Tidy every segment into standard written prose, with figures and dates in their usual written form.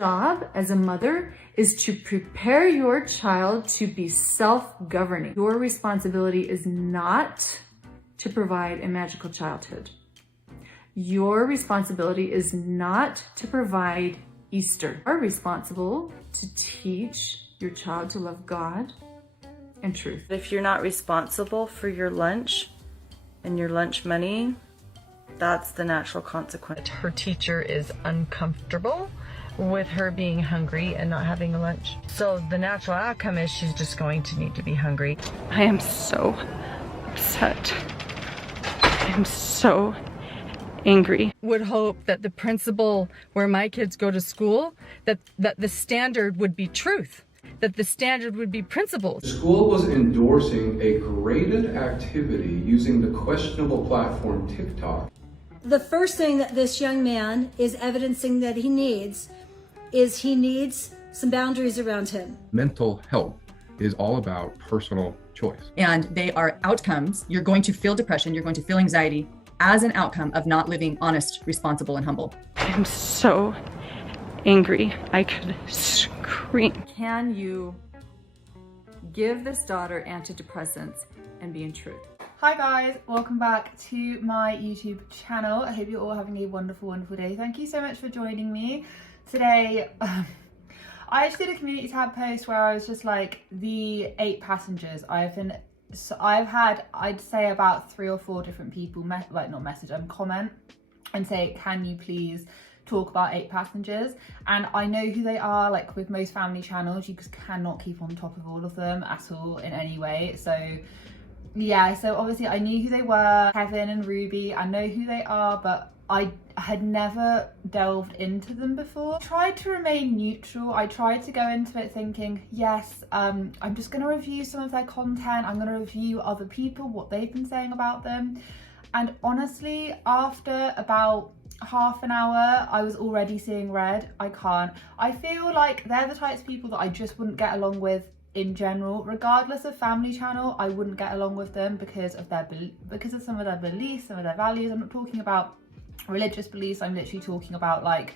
Job as a mother is to prepare your child to be self-governing. Your responsibility is not to provide a magical childhood. Your responsibility is not to provide Easter. You are responsible to teach your child to love God and truth. If you're not responsible for your lunch and your lunch money, that's the natural consequence. Her teacher is uncomfortable with her being hungry and not having a lunch. So the natural outcome is she's just going to need to be hungry. I am so upset. I am so angry. Would hope that the principal where my kids go to school, that the standard would be truth, that the standard would be principles. The school was endorsing a graded activity using the questionable platform TikTok. The first thing that this young man is evidencing that he needs is some boundaries around him. Mental health is all about personal choice. And they are outcomes. You're going to feel depression, you're going to feel anxiety as an outcome of not living honest, responsible, and humble. I am so angry. I could scream. Can you give this daughter antidepressants and be in truth? Hi guys, welcome back to my YouTube channel. I hope you're all having a wonderful, wonderful day. Thank you so much for joining me. Today, I actually did a community tab post where I was just like, the 8 passengers. I've had, I'd say about 3 or 4 different people, comment and say, can you please talk about 8 passengers? And I know who they are. Like with most family channels, you just cannot keep on top of all of them at all in any way. So yeah, so obviously I knew who they were, Kevin and Ruby. I know who they are, but I had never delved into them before. I tried to remain neutral. I tried to go into it thinking, yes, I'm just going to review some of their content. I'm going to review other people, what they've been saying about them. And honestly, after about half an hour, I was already seeing red. I can't. I feel like they're the types of people that I just wouldn't get along with in general, regardless of family channel. I wouldn't get along with them because of some of their beliefs, some of their values. I'm not talking about religious beliefs. I'm literally talking about like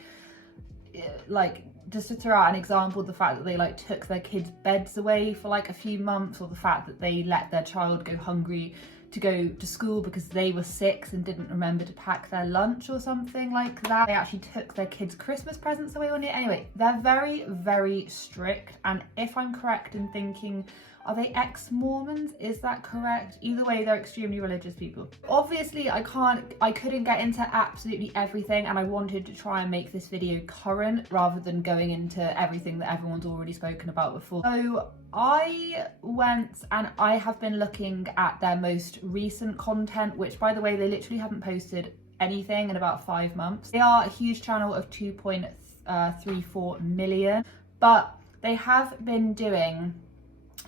just to throw out an example, the fact that they like took their kids' beds away for like a few months, or the fact that they let their child go hungry to go to school because they were 6 and didn't remember to pack their lunch or something like that. They actually took their kids' Christmas presents away one year. Anyway, they're very, very strict. And if I'm correct in thinking, are they ex-Mormons? Is that correct? Either way, they're extremely religious people. Obviously, I couldn't get into absolutely everything, and I wanted to try and make this video current rather than going into everything that everyone's already spoken about before. So I went and I have been looking at their most recent content, which by the way, they literally haven't posted anything in about 5 months. They are a huge channel of 2.34 million, but they have been doing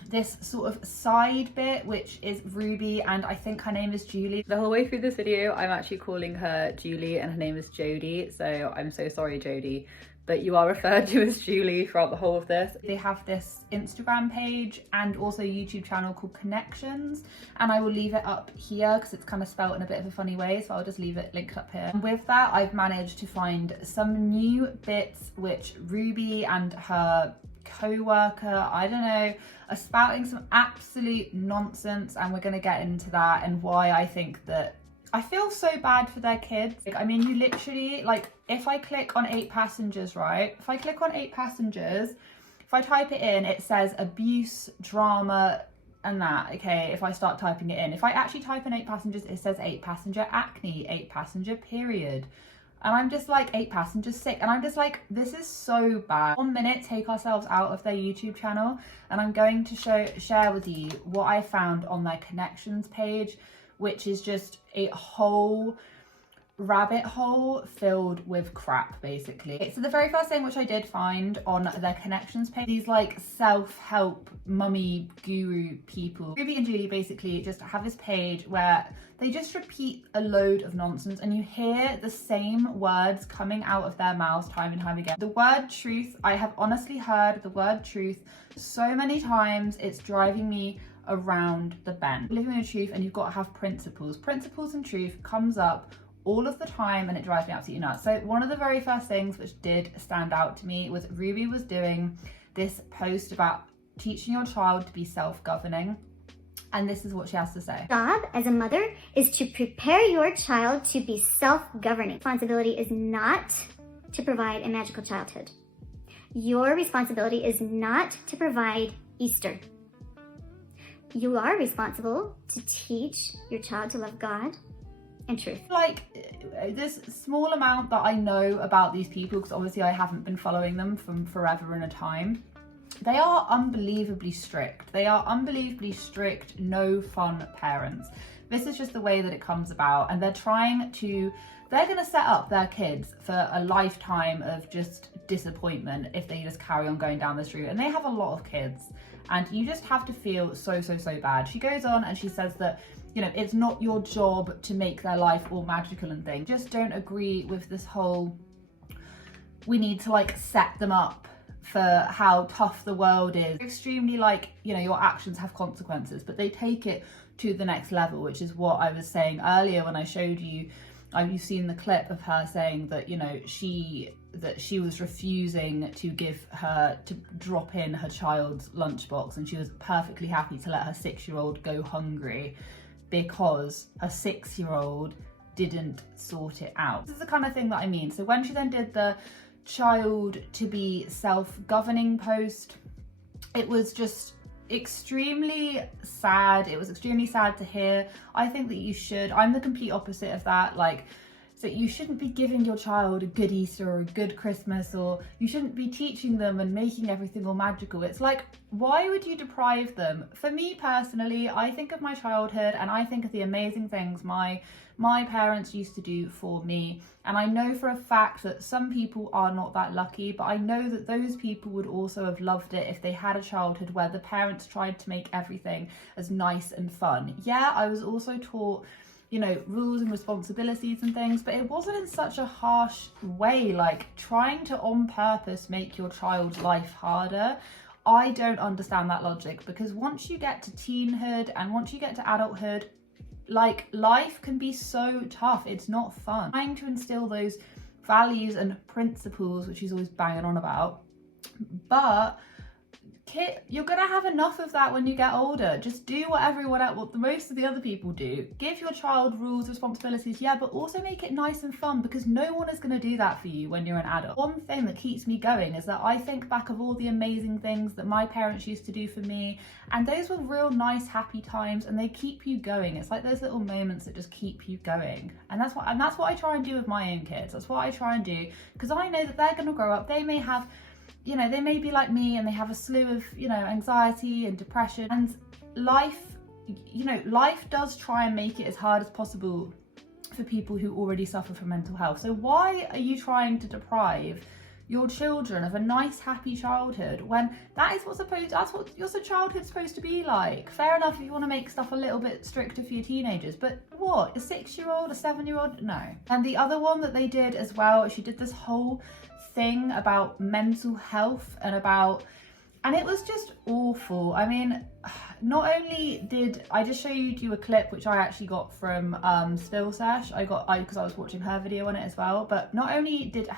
this sort of side bit, which is Ruby, and I think her name is Julie. The whole way through this video, I'm actually calling her Julie and her name is Jodie, so I'm so sorry, Jodie, but you are referred to as Julie throughout the whole of this. They have this Instagram page and also a YouTube channel called Connections, and I will leave it up here because it's kind of spelt in a bit of a funny way, so I'll just leave it linked up here. And with that, I've managed to find some new bits which Ruby and her co-worker, I don't know, are spouting some absolute nonsense, and we're going to get into that and why I think that I feel so bad for their kids. Like, I mean, you literally, like, if I click on 8 passengers, right? If I click on 8 passengers, if I type it in, it says abuse, drama, and that, okay, if I start typing it in. If I actually type in 8 passengers, it says 8 passenger acne, 8 passenger period. And I'm just like, 8 passengers sick. And I'm just like, this is so bad. 1 minute, take ourselves out of their YouTube channel. And I'm going to share with you what I found on their connections page, which is just a whole rabbit hole filled with crap, basically. Okay, so the very first thing which I did find on their connections page, these like self-help mummy guru people, Ruby and Julie basically just have this page where they just repeat a load of nonsense, and you hear the same words coming out of their mouths time and time again. The word truth, I have honestly heard the word truth so many times, it's driving me around the bend. Living with truth, and you've got to have principles. Principles and truth comes up all of the time, and it drives me absolutely nuts. So one of the very first things which did stand out to me was Ruby was doing this post about teaching your child to be self-governing. And this is what she has to say. Job as a mother is to prepare your child to be self-governing. Responsibility is not to provide a magical childhood. Your responsibility is not to provide Easter. You are responsible to teach your child to love God and truth. Like, this small amount that I know about these people, because obviously I haven't been following them from forever and a time, they are unbelievably strict. They are unbelievably strict, no fun parents. This is just the way that it comes about, and they're going to set up their kids for a lifetime of just disappointment if they just carry on going down this route. And they have a lot of kids, and you just have to feel so bad. She goes on and she says that, you know, it's not your job to make their life all magical and things. Just don't agree with this whole, we need to like set them up for how tough the world is. Extremely, like, you know, your actions have consequences, but they take it to the next level, which is what I was saying earlier when I showed you, you've seen the clip of her saying that, you know, she was refusing to drop in her child's lunchbox, and she was perfectly happy to let her 6-year-old go hungry because her 6-year-old didn't sort it out. This is the kind of thing that I mean. So when she then did the child to be self-governing post, it was just extremely sad. It was extremely sad to hear. I think that you should, I'm the complete opposite of that. Like, so you shouldn't be giving your child a good Easter or a good Christmas, or you shouldn't be teaching them and making everything all magical. It's like, why would you deprive them? For me personally, I think of my childhood and I think of the amazing things my parents used to do for me. And I know for a fact that some people are not that lucky, but I know that those people would also have loved it if they had a childhood where the parents tried to make everything as nice and fun. Yeah, I was also taught, you know, rules and responsibilities and things, but it wasn't in such a harsh way, like trying to on purpose make your child's life harder. I don't understand that logic, because once you get to teenhood and once you get to adulthood, like, life can be so tough. It's not fun. Trying to instill those values and principles, which she's always banging on about, but you're gonna have enough of that when you get older. Just do what most of the other people do. Give your child rules, responsibilities, yeah, but also make it nice and fun, because no one is gonna do that for you when you're an adult. One thing that keeps me going is that I think back of all the amazing things that my parents used to do for me, and those were real nice, happy times, and they keep you going. It's like those little moments that just keep you going. And that's what I try and do with my own kids. That's what I try and do, because I know that they're gonna grow up. They may have, you know, they may be like me and they have a slew of, you know, anxiety and depression, and life does try and make it as hard as possible for people who already suffer from mental health. So why are you trying to deprive your children of a nice, happy childhood when that's what your childhood's supposed to be like? Fair enough if you want to make stuff a little bit stricter for your teenagers, but what, a 6-year-old, a 7-year-old? No. And the other one that they did as well, she did this whole thing about mental health and it was just awful. I mean, not only did I just show you a clip which I actually got from Still Sesh, because I was watching her video on it as well, but not only did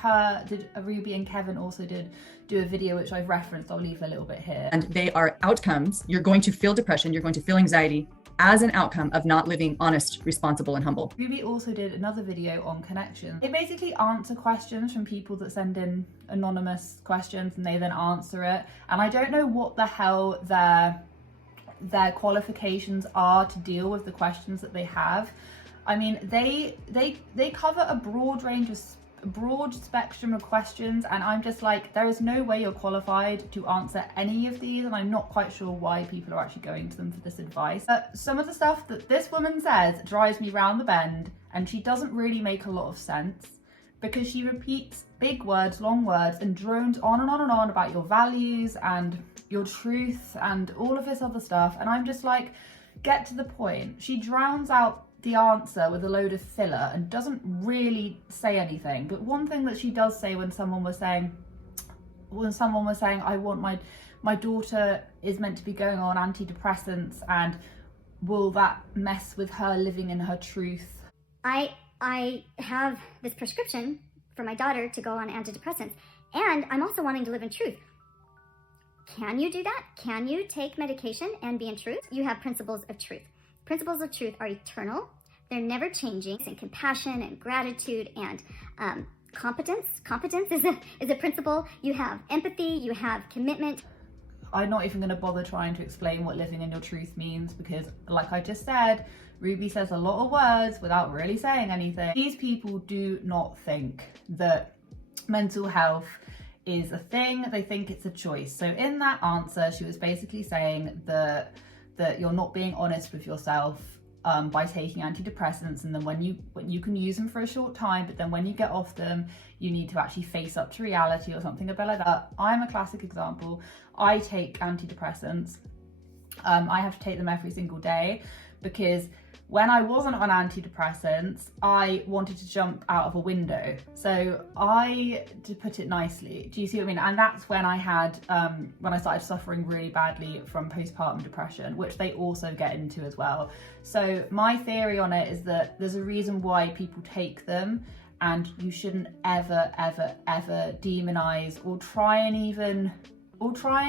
Ruby and Kevin also do a video which I've referenced. I'll leave a little bit here. And they are outcomes. You're going to feel depression, you're going to feel anxiety as an outcome of not living honest, responsible, and humble. Ruby also did another video on connection. They basically answer questions from people that send in anonymous questions, and they then answer it. And I don't know what the hell their qualifications are to deal with the questions that they have. I mean, they cover a broad spectrum of questions, and I'm just like, there is no way you're qualified to answer any of these, and I'm not quite sure why people are actually going to them for this advice. But some of the stuff that this woman says drives me round the bend, and she doesn't really make a lot of sense, because she repeats big words, long words, and drones on and on and on about your values and your truth and all of this other stuff, and I'm just like, get to the point. She drowns out the answer with a load of filler and doesn't really say anything. But one thing that she does say when someone was saying, I want my daughter is meant to be going on antidepressants, and will that mess with her living in her truth? I I have this prescription for my daughter to go on antidepressants, and I'm also wanting to live in truth. Can you do that? Can you take medication and be in truth? You have principles of truth. Principles of truth are eternal. They're never changing. And compassion and gratitude and competence. Competence is a principle. You have empathy. You have commitment. I'm not even going to bother trying to explain what living in your truth means, because like I just said, Ruby says a lot of words without really saying anything. These people do not think that mental health is a thing. They think it's a choice. So in that answer, she was basically saying that you're not being honest with yourself by taking antidepressants, and then when you can use them for a short time, but then when you get off them, you need to actually face up to reality or something a bit like that. I'm a classic example. I take antidepressants. I have to take them every single day because when I wasn't on antidepressants, I wanted to jump out of a window. So to put it nicely, do you see what I mean? And that's when I had, when I started suffering really badly from postpartum depression, which they also get into as well. So my theory on it is that there's a reason why people take them, and you shouldn't ever, ever, ever demonize or try and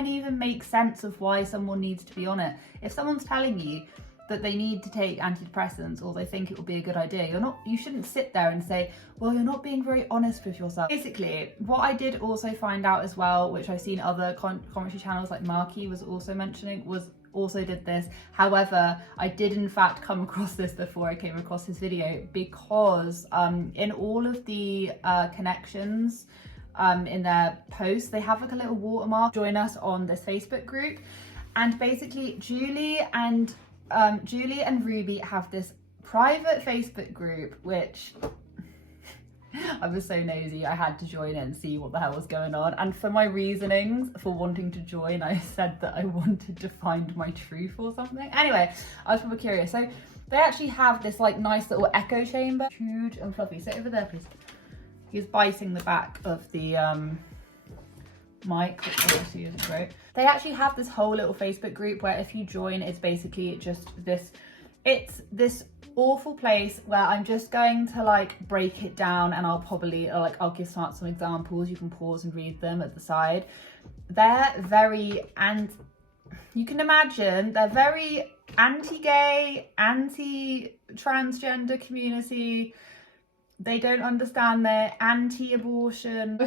even make sense of why someone needs to be on it. If someone's telling you that they need to take antidepressants or they think it will be a good idea, you shouldn't sit there and say, well, you're not being very honest with yourself. Basically, what I did also find out as well, which I've seen other commentary channels like Marky was also mentioning, also did this. However, I did in fact come across this before I came across his video, because in all of the connections in their posts, they have like a little watermark, join us on this Facebook group. And basically Julie and Ruby have this private Facebook group, which I was so nosy, I had to join it and see what the hell was going on. And for my reasonings for wanting to join, I said that I wanted to find my truth or something. Anyway, I was probably curious. So they actually have this like nice little echo chamber. Huge and fluffy. Sit over there, please. He's biting the back of the mic, which obviously isn't great. They actually have this whole little Facebook group where if you join, it's basically just this awful place where I'm just going to like break it down, and I'll give some examples. You can pause and read them at the side. They're very, and you can imagine they're very anti-gay, anti-transgender community. They don't understand, they're anti-abortion.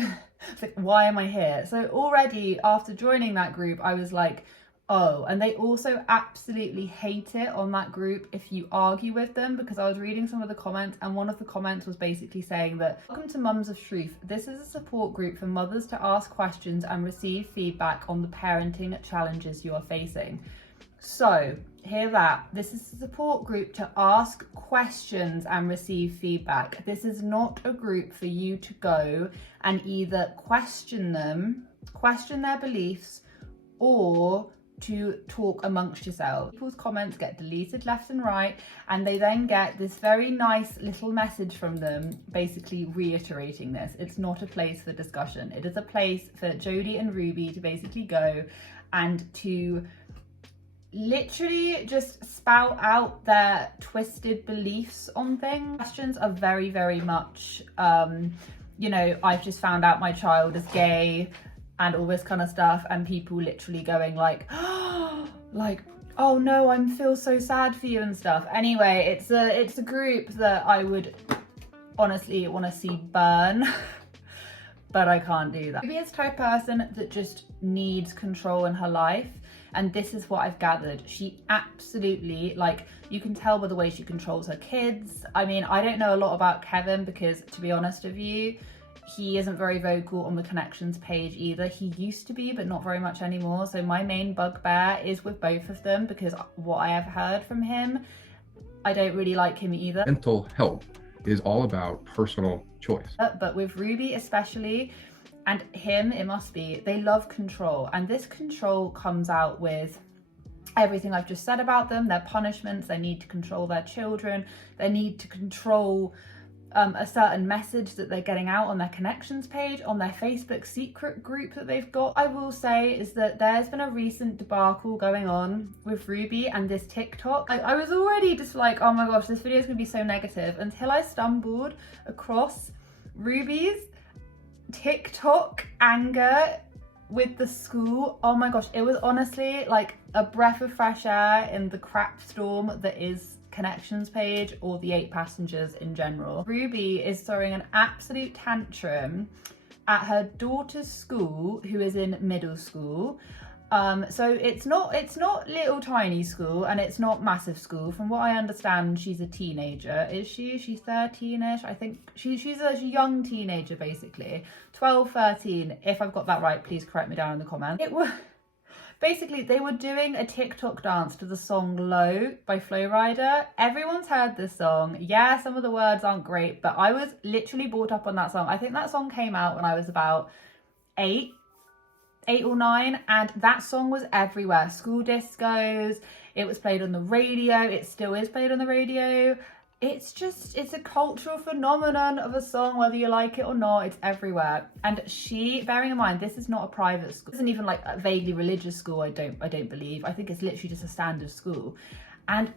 It's like, why am I here? So already after joining that group, I was like, oh, and they also absolutely hate it on that group if you argue with them, because I was reading some of the comments, and one of the comments was basically saying that, welcome to Mums of Truth. This is a support group for mothers to ask questions and receive feedback on the parenting challenges you are facing. So hear that. This is a support group to ask questions and receive feedback. This is not a group for you to go and either question their beliefs, or to talk amongst yourselves. People's comments get deleted left and right, and they then get this very nice little message from them basically reiterating this. It's not a place for discussion. It is a place for Jodie and Ruby to basically go and to literally just spout out their twisted beliefs on things. Questions are very, very much, you know, I've just found out my child is gay and all this kind of stuff, and people literally going like, oh no, I feel so sad for you and stuff. Anyway, it's a group that I would honestly want to see burn. But I can't do that. Ruby is the type of person that just needs control in her life. And this is what I've gathered. She absolutely, like, you can tell by the way she controls her kids. I mean, I don't know a lot about Kevin because, to be honest with you, he isn't very vocal on the connections page either. He used to be, but not very much anymore. So my main bugbear is with both of them, because what I have heard from him, I don't really like him either. Mental health is all about personal choice. But with Ruby especially, and him, it must be, they love control. And this control comes out with everything I've just said about them, their punishments, they need to control their children, they need to control a certain message that they're getting out on their connections page, on their Facebook secret group that they've got. I will say is that there's been a recent debacle going on with Ruby and this TikTok. I was already just like, oh my gosh, this video is gonna be so negative, until I stumbled across Ruby's TikTok anger with the school. Oh my gosh, it was honestly like a breath of fresh air in the crap storm that is connections page, or the 8 passengers in general. Ruby is throwing an absolute tantrum at her daughter's school, who is in middle school. So it's not little tiny school, and it's not massive school. From what I understand, she's a teenager. Is she? She's 13ish. I think she's a young teenager, basically. 12, 13. If I've got that right, please correct me down in the comments. It was basically, they were doing a TikTok dance to the song Low by Flo Rida. Everyone's heard this song. Yeah, some of the words aren't great, but I was literally brought up on that song. I think that song came out when I was about 8 or 9, and that song was everywhere. School discos, it was played on the radio, it still is played on the radio. It's a cultural phenomenon of a song, whether you like it or not, it's everywhere. And she, bearing in mind, this is not a private school. It isn't even like a vaguely religious school, I don't believe. I think it's literally just a standard school. And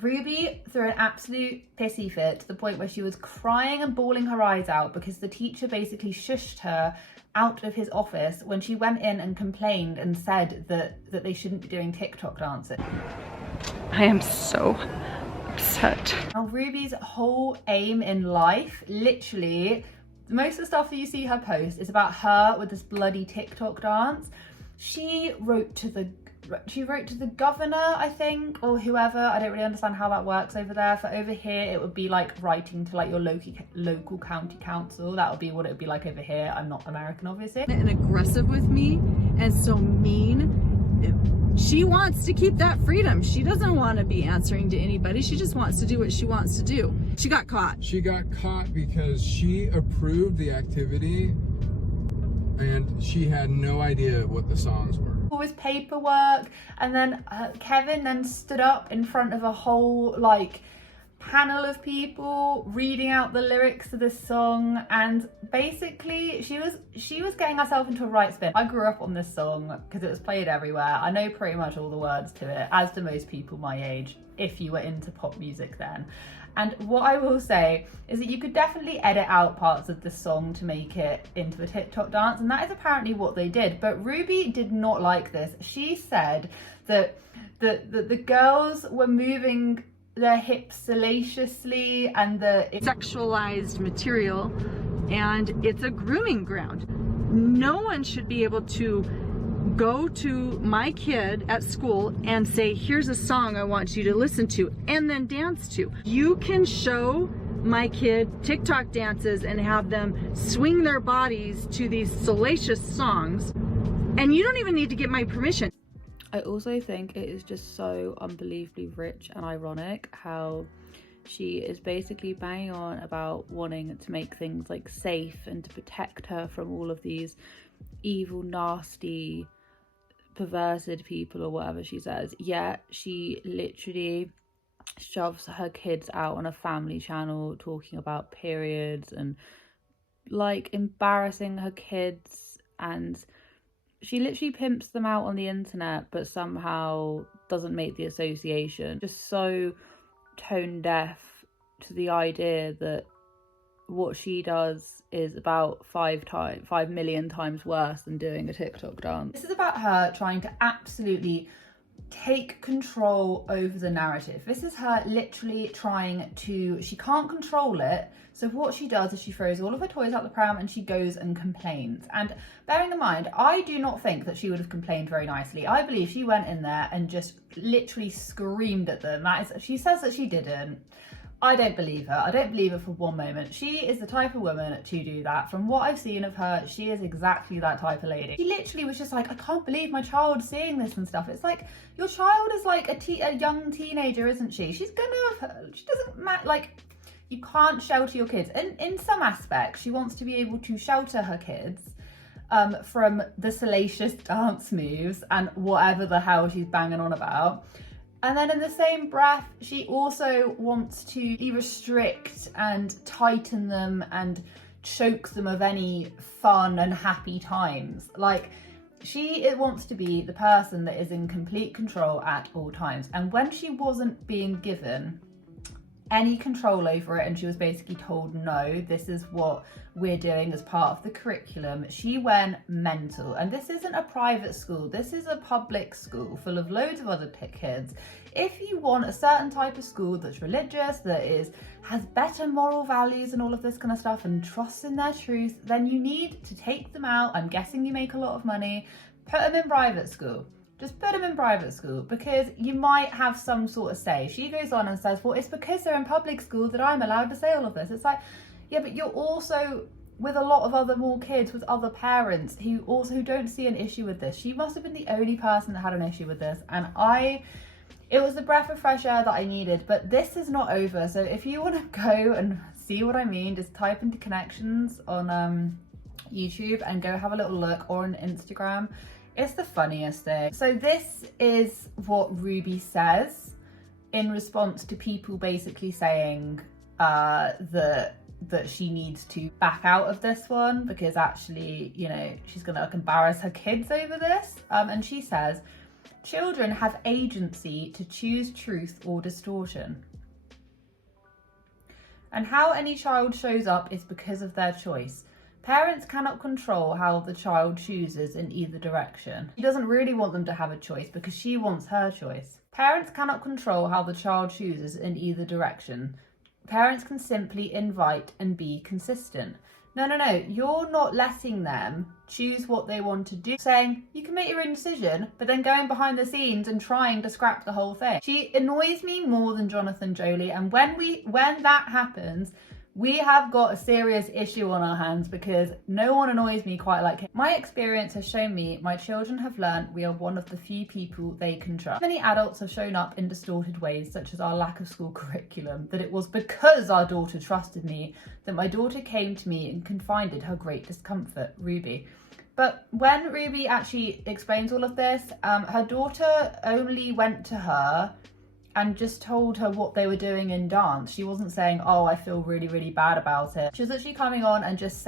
Ruby threw an absolute pissy fit to the point where she was crying and bawling her eyes out because the teacher basically shushed her out of his office when she went in and complained and said that they shouldn't be doing TikTok dances. I am so upset. Now, Ruby's whole aim in life, literally, most of the stuff that you see her post is about her with this bloody TikTok dance. She wrote to the governor, I think, or whoever. I don't really understand how that works over there. For over here, it would be like writing to like your local county council. That would be what it would be like over here. I'm not American, obviously. And aggressive with me and so mean. She wants to keep that freedom. She doesn't want to be answering to anybody. She just wants to do what she wants to do. She got caught. She got caught because she approved the activity and she had no idea what the songs were. All his paperwork, and then Kevin then stood up in front of a whole like panel of people reading out the lyrics to this song, and basically she was getting herself into a right spin. I grew up on this song because it was played everywhere. I know pretty much all the words to it, as do most people my age, if you were into pop music then. And what I will say is that you could definitely edit out parts of the song to make it into a TikTok dance, and that is apparently what they did. But Ruby did not like this. She said that the girls were moving their hips salaciously and the Sexualized material, and it's a grooming ground. No one should be able to go to my kid at school and say, here's a song I want you to listen to and then dance to. You can show my kid TikTok dances and have them swing their bodies to these salacious songs, and you don't even need to get my permission. I also think it is just so unbelievably rich and ironic how she is basically banging on about wanting to make things like safe and to protect her from all of these evil, nasty, perverted people or whatever she says, yet she literally shoves her kids out on a family channel talking about periods and like embarrassing her kids, and she literally pimps them out on the internet but somehow doesn't make the association. Just so tone deaf to the idea that what she does is about 5 million times worse than doing a TikTok dance. This is about her trying to absolutely take control over the narrative. This is her literally trying to, she can't control it, so what she does is she throws all of her toys out the pram and she goes and complains. And bearing in mind, I do not think that she would have complained very nicely. I believe she went in there and just literally screamed at them. She says that she didn't. I don't believe her. I don't believe her for one moment. She is the type of woman to do that. From what I've seen of her, she is exactly that type of lady. She literally was just like, I can't believe my child's seeing this and stuff. It's like, your child is like a young teenager, isn't she? She doesn't matter, like, you can't shelter your kids. And in some aspects, she wants to be able to shelter her kids from the salacious dance moves and whatever the hell she's banging on about. And then in the same breath, she also wants to restrict and tighten them and choke them of any fun and happy times. Like, she wants to be the person that is in complete control at all times. And when she wasn't being given any control over it, and she was basically told, no, this is what we're doing as part of the curriculum, she went mental. And this isn't a private school, this is a public school full of loads of other kids. If you want a certain type of school that's religious, that has better moral values and all of this kind of stuff, and trusts in their truth, then you need to take them out. I'm guessing you make a lot of money, put them in private school. Just put them in private school, because you might have some sort of say. She goes on and says, well, it's because they're in public school that I'm allowed to say all of this. It's like, yeah, but you're also with a lot of other more kids, with other parents who don't see an issue with this. She must have been the only person that had an issue with this. And it was the breath of fresh air that I needed. But this is not over. So if you want to go and see what I mean, just type into connections on YouTube and go have a little look, or on Instagram. It's the funniest thing. So this is what Ruby says in response to people basically saying that she needs to back out of this one, because actually, you know, she's gonna like embarrass her kids over this. And she says, children have agency to choose truth or distortion. And how any child shows up is because of their choice. Parents cannot control how the child chooses in either direction. She doesn't really want them to have a choice because she wants her choice. Parents cannot control how the child chooses in either direction. Parents can simply invite and be consistent. No, you're not letting them choose what they want to do. Saying, you can make your own decision, but then going behind the scenes and trying to scrap the whole thing. She annoys me more than Jonathan Jolie, and when that happens, we have got a serious issue on our hands, because no one annoys me quite like him. My experience has shown me my children have learned we are one of the few people they can trust. Many adults have shown up in distorted ways, such as our lack of school curriculum, that it was because our daughter trusted me that my daughter came to me and confided her great discomfort, Ruby. But when Ruby actually explains all of this, her daughter only went to her and just told her what they were doing in dance. She wasn't saying, oh, I feel really, really bad about it. She was actually coming on and just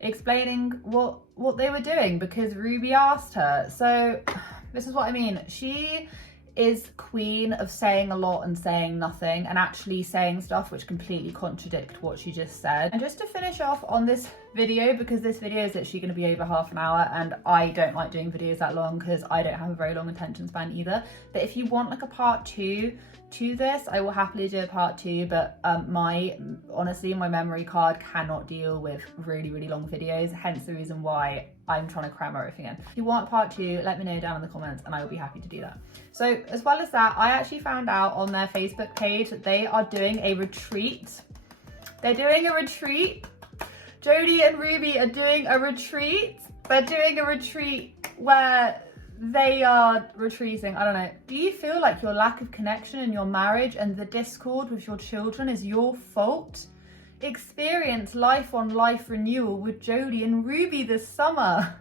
explaining what they were doing, because Ruby asked her. So this is what I mean. She is queen of saying a lot and saying nothing, and actually saying stuff which completely contradict what she just said. And just to finish off on this video, because this video is actually going to be over half an hour, and I don't like doing videos that long because I don't have a very long attention span either. But if you want like a part 2 to this, I will happily do a part 2, but honestly my memory card cannot deal with really, really long videos, hence the reason why I'm trying to cram everything in. If you want part 2, let me know down in the comments and I will be happy to do that. So as well as that, I actually found out on their Facebook page that they are doing a retreat. They're doing a retreat. Jodie and Ruby are doing a retreat. They're doing a retreat where they are retreating. I don't know. Do you feel like your lack of connection in your marriage and the discord with your children is your fault? Experience life on life renewal with Jodie and Ruby this summer.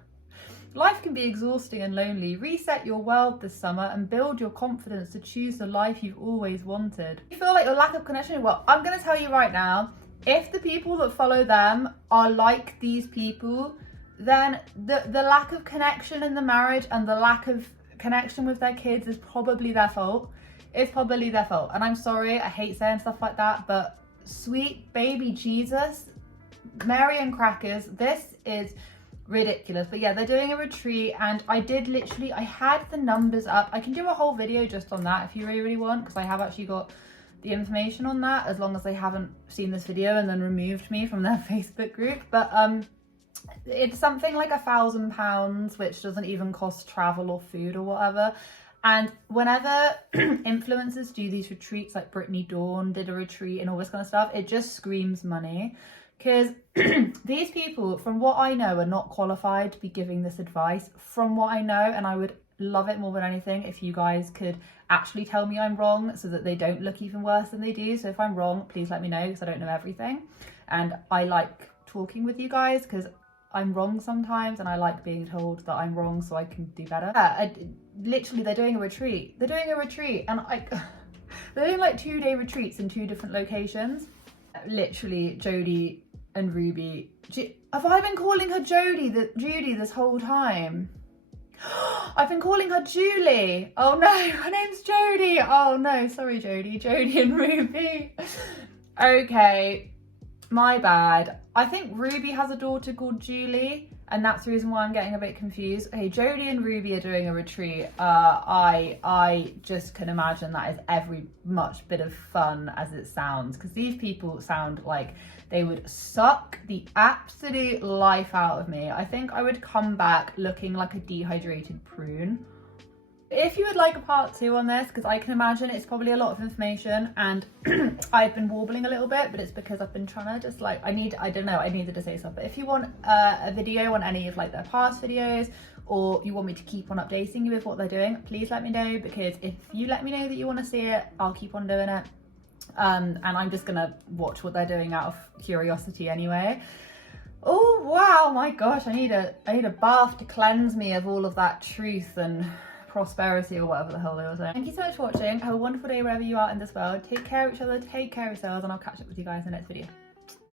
Life can be exhausting and lonely. Reset your world this summer and build your confidence to choose the life you've always wanted. You feel like your lack of connection? Well, I'm going to tell you right now, if the people that follow them are like these people, then the lack of connection in the marriage and the lack of connection with their kids is probably their fault. It's probably their fault. And I'm sorry, I hate saying stuff like that, but sweet baby Jesus, Mary and crackers, this is ridiculous. But yeah, they're doing a retreat, and I had the numbers up. I can do a whole video just on that if you really, really want, because I have actually got the information on that, as long as they haven't seen this video and then removed me from their Facebook group. But it's something like £1,000, which doesn't even cost travel or food or whatever. And whenever influencers do these retreats, like Brittany Dawn did a retreat and all this kind of stuff, it just screams money. Because these people, from what I know, are not qualified to be giving this advice, from what I know. And I would love it more than anything if you guys could actually tell me I'm wrong, so that they don't look even worse than they do. So if I'm wrong, please let me know, because I don't know everything. And I like talking with you guys, because I'm wrong sometimes, and I like being told that I'm wrong so I can do better. Literally, they're doing a retreat. They're doing a retreat, and they're doing like 2-day retreats in 2 different locations. Literally, Jodie and Ruby. Have I been calling her Judy this whole time? I've been calling her Julie. Oh no, her name's Jodie. Oh no, sorry Jodie. Jodie and Ruby. Okay, my bad. I think Ruby has a daughter called Julie, and that's the reason why I'm getting a bit confused. Okay, Jodie and Ruby are doing a retreat. I just can imagine that is every much bit of fun as it sounds, because these people sound like they would suck the absolute life out of me. I think I would come back looking like a dehydrated prune. If you would like a part 2 on this, because I can imagine it's probably a lot of information, and I've been warbling a little bit, but it's because I've been trying to just like, I needed to say something. But if you want a video on any of like their past videos, or you want me to keep on updating you with what they're doing, please let me know, because if you let me know that you want to see it, I'll keep on doing it. And I'm just gonna watch what they're doing out of curiosity anyway. Oh wow, my gosh, I need a bath to cleanse me of all of that truth and prosperity, or whatever the hell they were saying. Thank you so much for watching. Have a wonderful day wherever you are in this world. Take care of each other, take care of yourselves, and I'll catch up with you guys in the next video.